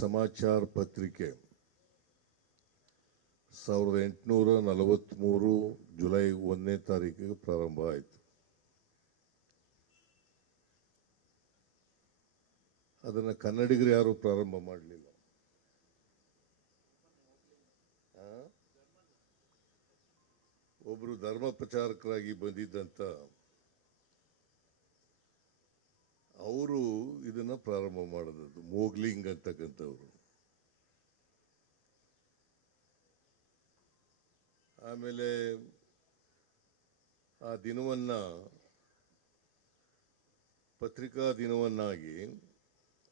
ಸಮಾಚಾರ ಪತ್ರಿಕೆ. ಸಾವಿರದ ಎಂಟುನೂರ ನಲವತ್ತ್ಮೂರು ಜುಲೈ ಒಂದನೇ ತಾರೀಕಿಗೆ ಪ್ರಾರಂಭ ಆಯಿತು. ಅದನ್ನು ಕನ್ನಡಿಗರು ಯಾರು ಪ್ರಾರಂಭ ಮಾಡಲಿಲ್ಲ. ಒಬ್ಬರು ಧರ್ಮ ಪ್ರಚಾರಕರಾಗಿ ಬಂದಿದ್ದಂಥ ಅವರು ಇದನ್ನ ಪ್ರಾರಂಭ ಮಾಡಿದದ್ದು, ಮೋಗ್ಲಿಂಗ್ ಅಂತಕ್ಕಂಥವ್ರು. ಆಮೇಲೆ ಆ ದಿನವನ್ನ, ಪತ್ರಿಕಾ ದಿನವನ್ನಾಗಿ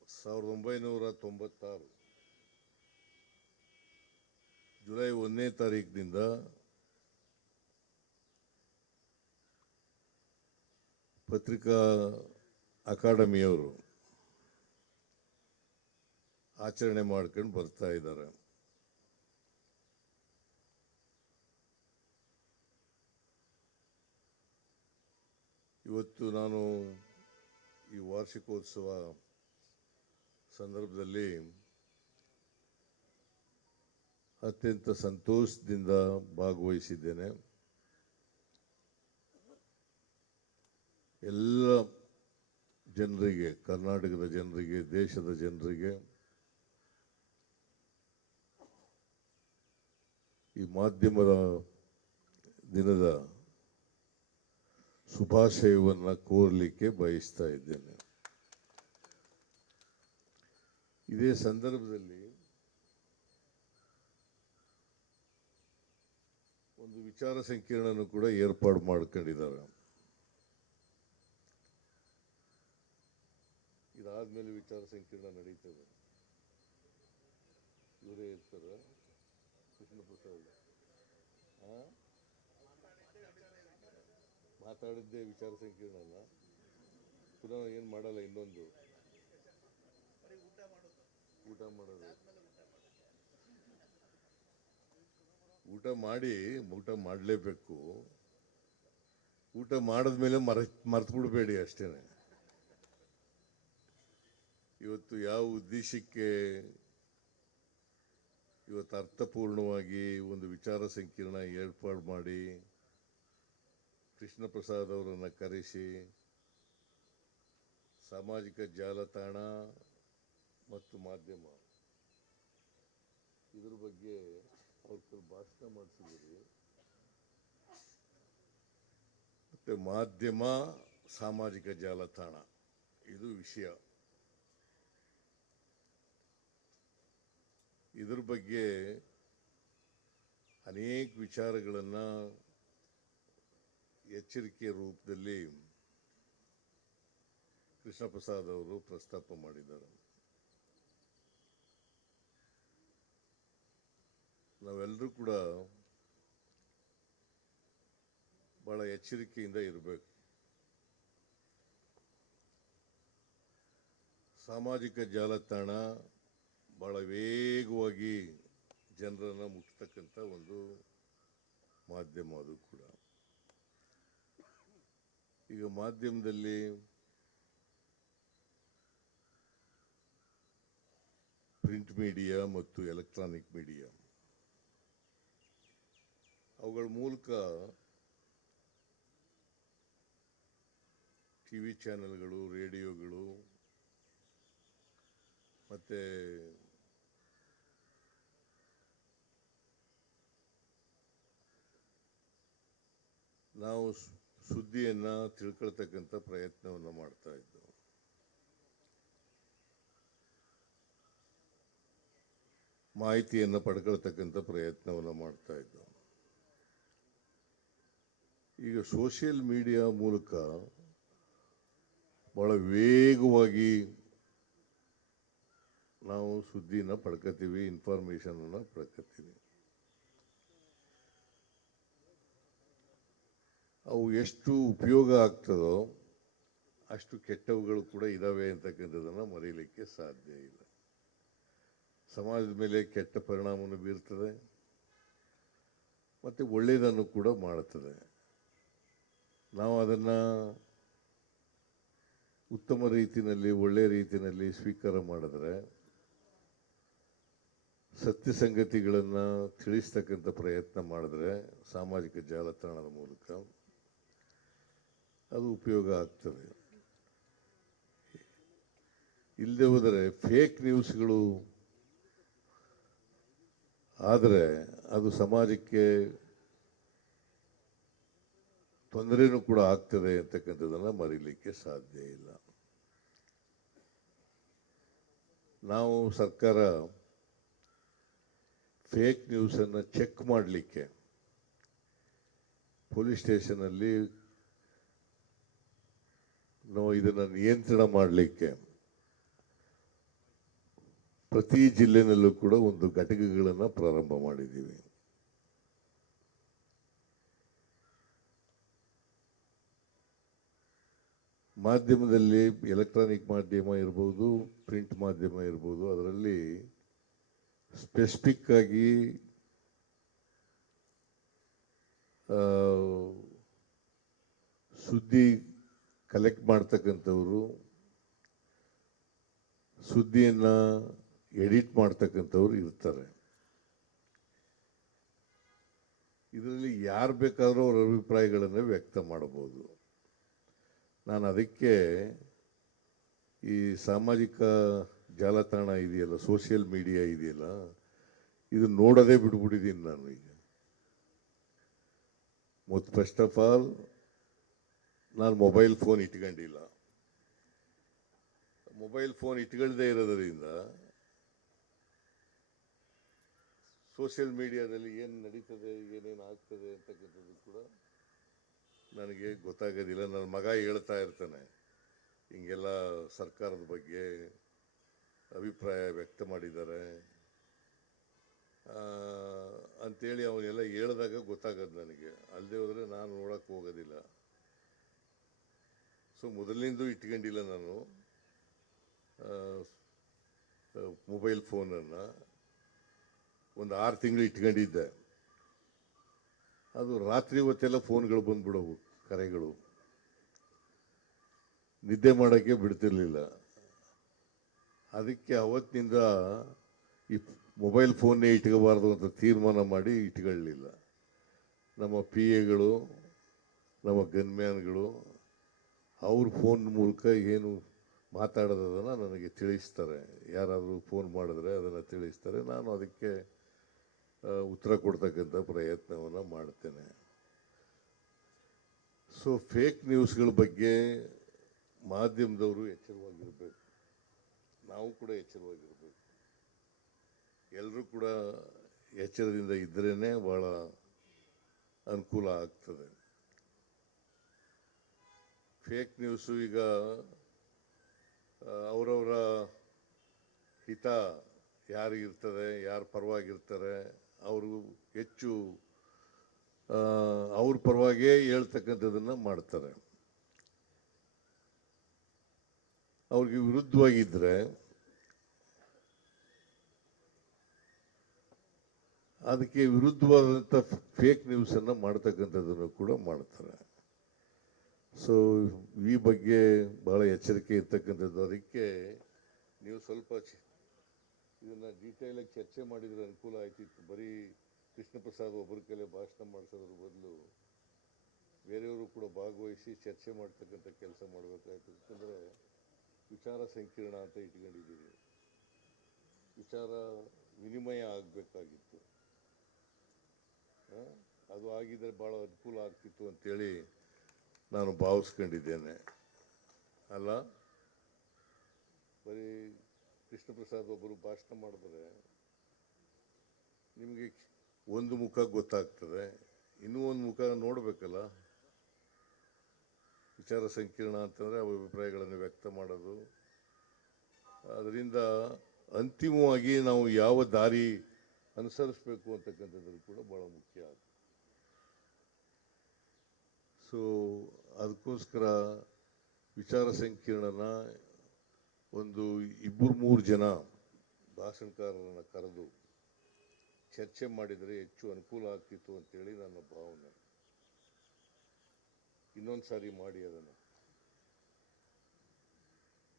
ಸಾವಿರದ ಒಂಬೈನೂರ ತೊಂಬತ್ತಾರು, ಜುಲೈ ಒಂದನೇ ತಾರೀಕಿನಿಂದ ಪತ್ರಿಕಾ ಅಕಾಡೆಮಿಯವರು ಆಚರಣೆ ಮಾಡ್ಕೊಂಡು ಬರ್ತಾ ಇದ್ದಾರೆ. ಇವತ್ತು ನಾನು ಈ ವಾರ್ಷಿಕೋತ್ಸವ ಸಂದರ್ಭದಲ್ಲಿ ಅತ್ಯಂತ ಸಂತೋಷದಿಂದ ಭಾಗವಹಿಸಿದ್ದೇನೆ. ಎಲ್ಲ ಜನರಿಗೆ, ಕರ್ನಾಟಕದ ಜನರಿಗೆ, ದೇಶದ ಜನರಿಗೆ ಈ ಮಾಧ್ಯಮದ ದಿನದ ಶುಭಾಶಯವನ್ನು ಕೋರಲಿಕ್ಕೆ ಬಯಸ್ತಾ ಇದ್ದೇನೆ. ಇದೇ ಸಂದರ್ಭದಲ್ಲಿ ಒಂದು ವಿಚಾರ ಸಂಕಿರಣನೂ ಕೂಡ ಏರ್ಪಾಡು ಮಾಡ್ಕೊಂಡಿದ್ದಾರೆ. ಇದಾದ್ಮೇಲೆ ವಿಚಾರ ಸಂಕಿರಣ ನಡೀತದೆ. ಇವರೇ ಇರ್ತಾರೆ. ಕೃಷ್ಣ ಪ್ರಸಾದ್? ಮಾತಾಡಿದ್ದೇ ವಿಚಾರ ಸಂಕಿರಣ ಅಲ್ಲ. ಪುನಃ ಏನು ಮಾಡಲ್ಲ ಇನ್ನೊಂದು? ಊಟ ಮಾಡೋದು. ಊಟ ಮಾಡಿ, ಊಟ ಮಾಡಲೇಬೇಕು. ಊಟ ಮಾಡಿದ್ಮೇಲೆ ಮರ ಮರ್ತು ಬಿಡಬೇಡಿ ಅಷ್ಟೇನೆ. ಇವತ್ತು ಯಾವ ಉದ್ದೇಶಕ್ಕೆ ಇವತ್ತು ಅರ್ಥಪೂರ್ಣವಾಗಿ ಒಂದು ವಿಚಾರ ಸಂಕಿರಣ ಏರ್ಪಾಡು ಮಾಡಿ ಕೃಷ್ಣ ಪ್ರಸಾದ್ ಅವರನ್ನು ಕರೆಸಿ ಸಾಮಾಜಿಕ ಜಾಲತಾಣ ಮತ್ತು ಮಾಧ್ಯಮ ಇದ್ರ ಬಗ್ಗೆ ಅವ್ರ ಭಾಷಣ ಮಾಡಿಸಿದ್ರಿ ಮತ್ತೆ ಮಾಧ್ಯಮ, ಸಾಮಾಜಿಕ ಜಾಲತಾಣ, ಇದು ವಿಷಯ. ಇದ್ರ ಬಗ್ಗೆ ಅನೇಕ ವಿಚಾರಗಳನ್ನು ಎಚ್ಚರಿಕೆಯ ರೂಪದಲ್ಲಿ ಕೃಷ್ಣ ಪ್ರಸಾದ್ ಅವರು ಪ್ರಸ್ತಾಪ ಮಾಡಿದ್ದಾರೆ. ನಾವೆಲ್ಲರೂ ಕೂಡ ಬಹಳ ಎಚ್ಚರಿಕೆಯಿಂದ ಇರಬೇಕು. ಸಾಮಾಜಿಕ ಜಾಲತಾಣ ಬಹಳ ವೇಗವಾಗಿ ಜನರನ್ನು ಮುಟ್ತಕ್ಕಂಥ ಒಂದು ಮಾಧ್ಯಮ ಅದು ಕೂಡ. ಈಗ ಮಾಧ್ಯಮದಲ್ಲಿ ಪ್ರಿಂಟ್ ಮೀಡಿಯಾ ಮತ್ತು ಎಲೆಕ್ಟ್ರಾನಿಕ್ ಮೀಡಿಯಾ ಅವುಗಳ ಮೂಲಕ ಟಿವಿ ಚಾನೆಲ್ಗಳು ರೇಡಿಯೋಗಳು ಮತ್ತು ನಾವು ಸುದ್ದಿಯನ್ನು ತಿಳ್ಕೊಳ್ತಕ್ಕಂಥ ಪ್ರಯತ್ನವನ್ನು ಮಾಡ್ತಾ ಇದ್ದೆವು. ಮಾಹಿತಿಯನ್ನು ಪಡ್ಕೊಳ್ತಕ್ಕಂಥ ಪ್ರಯತ್ನವನ್ನು ಮಾಡ್ತಾ ಇದ್ದೆವು. ಈಗ ಸೋಷಿಯಲ್ ಮೀಡಿಯಾ ಮೂಲಕ ಬಹಳ ವೇಗವಾಗಿ ನಾವು ಸುದ್ದಿನ ಪಡ್ಕೋತೀವಿ, ಇನ್ಫಾರ್ಮೇಷನನ್ನು ಪಡ್ಕೋತೀವಿ. ಅವು ಎಷ್ಟು ಉಪಯೋಗ ಆಗ್ತದೋ ಅಷ್ಟು ಕೆಟ್ಟವುಗಳು ಕೂಡ ಇದಾವೆ ಅಂತಕ್ಕಂಥದ್ದನ್ನು ಮರೀಲಿಕ್ಕೆ ಸಾಧ್ಯ ಇಲ್ಲ. ಸಮಾಜದ ಮೇಲೆ ಕೆಟ್ಟ ಪರಿಣಾಮವನ್ನು ಬೀರ್ತದೆ, ಮತ್ತು ಒಳ್ಳೆಯದನ್ನು ಕೂಡ ಮಾಡುತ್ತದೆ. ನಾವು ಅದನ್ನು ಉತ್ತಮ ರೀತಿಯಲ್ಲಿ ಒಳ್ಳೆಯ ರೀತಿಯಲ್ಲಿ ಸ್ವೀಕಾರ ಮಾಡಿದ್ರೆ ಸತ್ಯ ಸಂಗತಿಗಳನ್ನು ತಿಳಿಸ್ತಕ್ಕಂಥ ಪ್ರಯತ್ನ ಮಾಡಿದ್ರೆ ಸಾಮಾಜಿಕ ಜಾಲತಾಣದ ಮೂಲಕ ಅದು ಉಪಯೋಗ ಆಗ್ತದೆ. ಇಲ್ಲದೆ ಹೋದರೆ ಫೇಕ್ ನ್ಯೂಸ್ಗಳು ಆದರೆ ಅದು ಸಮಾಜಕ್ಕೆ ತೊಂದರೆನೂ ಕೂಡ ಆಗ್ತದೆ ಅಂತಕ್ಕಂಥದ್ದನ್ನು ಮರೀಲಿಕ್ಕೆ ಸಾಧ್ಯ ಇಲ್ಲ. ನಾವು ಸರ್ಕಾರ ಫೇಕ್ ನ್ಯೂಸನ್ನು ಚೆಕ್ ಮಾಡಲಿಕ್ಕೆ ಪೊಲೀಸ್ ಸ್ಟೇಷನಲ್ಲಿ ಇದನ್ನು ನಿಯಂತ್ರಣ ಮಾಡಲಿಕ್ಕೆ ಪ್ರತಿ ಜಿಲ್ಲೆನಲ್ಲೂ ಕೂಡ ಒಂದು ಘಟಕಗಳನ್ನು ಪ್ರಾರಂಭ ಮಾಡಿದ್ದೀವಿ. ಮಾಧ್ಯಮದಲ್ಲಿ ಎಲೆಕ್ಟ್ರಾನಿಕ್ ಮಾಧ್ಯಮ ಇರ್ಬೋದು, ಪ್ರಿಂಟ್ ಮಾಧ್ಯಮ ಇರ್ಬೋದು, ಅದರಲ್ಲಿ ಸ್ಪೆಸಿಫಿಕ್ ಆಗಿ ಸುದ್ದಿ ಕಲೆಕ್ಟ್ ಮಾಡ್ತಕ್ಕಂಥವ್ರು, ಸುದ್ದಿಯನ್ನು ಎಡಿಟ್ ಮಾಡ್ತಕ್ಕಂಥವ್ರು ಇರ್ತಾರೆ. ಇದರಲ್ಲಿ ಯಾರು ಬೇಕಾದರೂ ಅವರ ಅಭಿಪ್ರಾಯಗಳನ್ನು ವ್ಯಕ್ತ ಮಾಡಬಹುದು ನಾನು ಅದಕ್ಕೆ ಈ ಸಾಮಾಜಿಕ ಜಾಲತಾಣ ಇದೆಯಲ್ಲ ಸೋಷಿಯಲ್ ಮೀಡಿಯಾ ಇದೆಯಲ್ಲ, ಇದು ನೋಡೋದೇ ಬಿಟ್ಬಿಟ್ಟಿದ್ದೀನಿ ನಾನು ಈಗ. ಮತ್ತು ಫಸ್ಟ್ ಆಫ್ ಆಲ್ ನಾನು ಮೊಬೈಲ್ ಫೋನ್ ಇಟ್ಕೊಂಡಿಲ್ಲ. ಮೊಬೈಲ್ ಫೋನ್ ಇಟ್ಕೊಳ್ದೇ ಇರೋದರಿಂದ ಸೋಷಿಯಲ್ ಮೀಡಿಯಾದಲ್ಲಿ ಏನು ನಡೀತದೆ, ಏನೇನು ಆಗ್ತದೆ ಅಂತಕ್ಕಂಥದ್ದು ಕೂಡ ನನಗೆ ಗೊತ್ತಾಗೋದಿಲ್ಲ. ನನ್ನ ಮಗ ಹೇಳ್ತಾ ಇರ್ತಾನೆ, ಹಿಂಗೆಲ್ಲ ಸರ್ಕಾರದ ಬಗ್ಗೆ ಅಭಿಪ್ರಾಯ ವ್ಯಕ್ತ ಮಾಡಿದ್ದಾರೆ. ಅಂಥೇಳಿ ಅವನ್ನೆಲ್ಲ ಹೇಳಿದಾಗ ಗೊತ್ತಾಗೋದು ನನಗೆ. ಅಲ್ಲದೆ ಹೋದರೆ ನಾನು ನೋಡಕ್ಕೆ ಹೋಗೋದಿಲ್ಲ. ಸೊ ಮೊದಲಿನಿಂದ ಇಟ್ಕೊಂಡಿಲ್ಲ ನಾನು. ಮೊಬೈಲ್ ಫೋನನ್ನು ಒಂದು ಆರು ತಿಂಗಳು ಇಟ್ಕೊಂಡಿದ್ದೆ. ಅದು ರಾತ್ರಿ ಹೊತ್ತೆಲ್ಲ ಫೋನ್ಗಳು ಬಂದ್ಬಿಡವು, ಕರೆಗಳು. ನಿದ್ದೆ ಮಾಡೋಕ್ಕೆ ಬಿಡ್ತಿರ್ಲಿಲ್ಲ. ಅದಕ್ಕೆ ಅವತ್ತಿನಿಂದ ಈ ಮೊಬೈಲ್ ಫೋನ್ನೇ ಇಟ್ಕೋಬಾರ್ದು ಅಂತ ತೀರ್ಮಾನ ಮಾಡಿ ಇಟ್ಕೊಳ್ಳಲಿಲ್ಲ ನಮ್ಮ ಪಿ ಎಗಳು ನಮ್ಮ ಗನ್ಮ್ಯಾನ್ಗಳು ಅವ್ರ ಫೋನ್ ಮೂಲಕ ಏನು ಮಾತಾಡೋದನ್ನು ನನಗೆ ತಿಳಿಸ್ತಾರೆ. ಯಾರಾದರೂ ಫೋನ್ ಮಾಡಿದ್ರೆ ಅದನ್ನು ತಿಳಿಸ್ತಾರೆ. ನಾನು ಅದಕ್ಕೆ ಉತ್ತರ ಕೊಡ್ತಕ್ಕಂಥ ಪ್ರಯತ್ನವನ್ನು ಮಾಡ್ತೇನೆ. ಸೊ ಫೇಕ್ ನ್ಯೂಸ್ಗಳ ಬಗ್ಗೆ ಮಾಧ್ಯಮದವರು ಎಚ್ಚರವಾಗಿರಬೇಕು. ನಾವು ಕೂಡ ಎಚ್ಚರವಾಗಿರಬೇಕು. ಎಲ್ಲರೂ ಕೂಡ ಎಚ್ಚರದಿಂದ ಇದ್ರೇ ಭಾಳ ಅನುಕೂಲ ಆಗ್ತದೆ. ಫೇಕ್ ನ್ಯೂಸು ಈಗ ಅವರವರ ಹಿತ ಯಾರಿಗಿರ್ತದೆ, ಯಾರು ಪರವಾಗಿರ್ತಾರೆ, ಅವರು ಹೆಚ್ಚು ಅವ್ರ ಪರವಾಗೇ ಹೇಳ್ತಕ್ಕಂಥದ್ದನ್ನು ಮಾಡ್ತಾರೆ. ಅವ್ರಿಗೆ ವಿರುದ್ಧವಾಗಿದ್ದರೆ ಅದಕ್ಕೆ ವಿರುದ್ಧವಾದಂಥ ಫೇಕ್ ನ್ಯೂಸನ್ನು ಮಾಡ್ತಕ್ಕಂಥದ್ದನ್ನು ಕೂಡ ಮಾಡ್ತಾರೆ. ಸೊ ಈ ಬಗ್ಗೆ ಬಹಳ ಎಚ್ಚರಿಕೆ ಇರ್ತಕ್ಕಂಥದ್ದು. ಅದಕ್ಕೆ ನೀವು ಸ್ವಲ್ಪ ಇದನ್ನು ಇದನ್ನ ಡೀಟೇಲ್ ಆಗಿ ಚರ್ಚೆ ಮಾಡಿದರೆ ಅನುಕೂಲ ಆಯ್ತಿತ್ತು. ಬರೀ ಕೃಷ್ಣ ಪ್ರಸಾದ್ ಒಬ್ಬರ ಕೈಲೇ ಭಾಷಣ ಮಾಡಿಸೋದ್ರ ಬದಲು ಬೇರೆಯವರು ಕೂಡ ಭಾಗವಹಿಸಿ ಚರ್ಚೆ ಮಾಡ್ತಕ್ಕಂಥ ಕೆಲಸ ಮಾಡಬೇಕಾಯ್ತು ಯಾಕಂದರೆ ವಿಚಾರ ಸಂಕೀರ್ಣ ಅಂತ ಇಟ್ಕೊಂಡಿದ್ದೀವಿ. ವಿಚಾರ ವಿನಿಮಯ ಆಗಬೇಕಾಗಿತ್ತು. ಅದು ಆಗಿದ್ರೆ ಭಾಳ ಅನುಕೂಲ ಆಗ್ತಿತ್ತು ಅಂತೇಳಿ ನಾನು ಭಾವಿಸ್ಕೊಂಡಿದ್ದೇನೆ. ಅಲ್ಲ? ಬರೀ ಕೃಷ್ಣ ಪ್ರಸಾದ್ ಒಬ್ಬರು ಭಾಷಣ ಮಾಡಿದ್ರೆ ನಿಮಗೆ ಒಂದು ಮುಖ ಗೊತ್ತಾಗ್ತದೆ. ಇನ್ನೂ ಒಂದು ಮುಖ ನೋಡಬೇಕಲ್ಲ? ವಿಚಾರ ಸಂಕೀರ್ಣ ಅಂತಂದರೆ ಅಭಿಪ್ರಾಯಗಳನ್ನು ವ್ಯಕ್ತ ಮಾಡೋದು. ಅದರಿಂದ ಅಂತಿಮವಾಗಿ ನಾವು ಯಾವ ದಾರಿ ಅನುಸರಿಸಬೇಕು ಅಂತಕ್ಕಂಥದ್ದು ಕೂಡ ಭಾಳ ಮುಖ್ಯ ಆಗ್ತದೆ. ಸೊ ಅದಕ್ಕೋಸ್ಕರ ವಿಚಾರ ಸಂಕಿರಣನ ಒಂದು ಇಬ್ಬರು ಮೂರು ಜನ ಭಾಷಣಕಾರರನ್ನು ಕರೆದು ಚರ್ಚೆ ಮಾಡಿದರೆ ಹೆಚ್ಚು ಅನುಕೂಲ ಆಗ್ತಿತ್ತು ಅಂತೇಳಿ ನನ್ನ ಭಾವನೆ. ಇನ್ನೊಂದು ಸಾರಿ ಮಾಡಿ ಅದನ್ನು.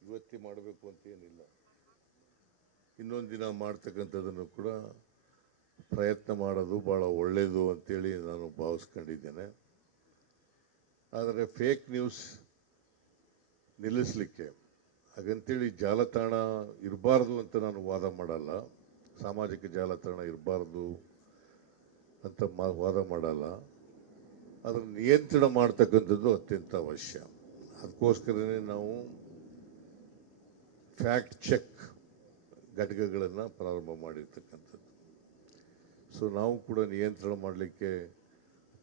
ಇವತ್ತೇ ಮಾಡಬೇಕು ಅಂತೇನಿಲ್ಲ ಇನ್ನೊಂದು ದಿನ ಮಾಡ್ತಕ್ಕಂಥದ್ದನ್ನು ಕೂಡ ಪ್ರಯತ್ನ ಮಾಡೋದು ಭಾಳ ಒಳ್ಳೆಯದು ಅಂತೇಳಿ ನಾನು ಭಾವಿಸ್ಕೊಂಡಿದ್ದೇನೆ. ಆದರೆ ಫೇಕ್ ನ್ಯೂಸ್ ನಿಲ್ಲಿಸಲಿಕ್ಕೆ, ಹಾಗಂತೇಳಿ ಜಾಲತಾಣ ಇರಬಾರ್ದು ಅಂತ ನಾನು ವಾದ ಮಾಡಲ್ಲ. ಸಾಮಾಜಿಕ ಜಾಲತಾಣ ಇರಬಾರ್ದು ಅಂತ ಮಾ, ವಾದ ಮಾಡಲ್ಲ. ಅದರ ನಿಯಂತ್ರಣ ಮಾಡ್ತಕ್ಕಂಥದ್ದು ಅತ್ಯಂತ ಅವಶ್ಯ. ಅದಕ್ಕೋಸ್ಕರನೇ ನಾವು ಫ್ಯಾಕ್ಟ್ ಚೆಕ್ ಘಟಕಗಳನ್ನು ಪ್ರಾರಂಭ ಮಾಡಿರ್ತಕ್ಕಂಥದ್ದು. ಸೊ ನಾವು ಕೂಡ ನಿಯಂತ್ರಣ ಮಾಡಲಿಕ್ಕೆ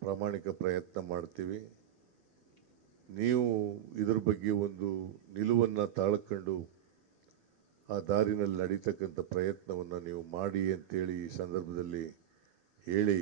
ಪ್ರಾಮಾಣಿಕ ಪ್ರಯತ್ನ ಮಾಡ್ತೀವಿ. ನೀವು ಇದರ ಬಗ್ಗೆ ಒಂದು ನಿಲುವನ್ನು ತಾಳ್ಕೊಂಡು ಆ ದಾರಿನಲ್ಲಿ ನಡೀತಕ್ಕಂಥ ಪ್ರಯತ್ನವನ್ನು ನೀವು ಮಾಡಿ ಅಂತೇಳಿ ಈ ಸಂದರ್ಭದಲ್ಲಿ ಹೇಳಿ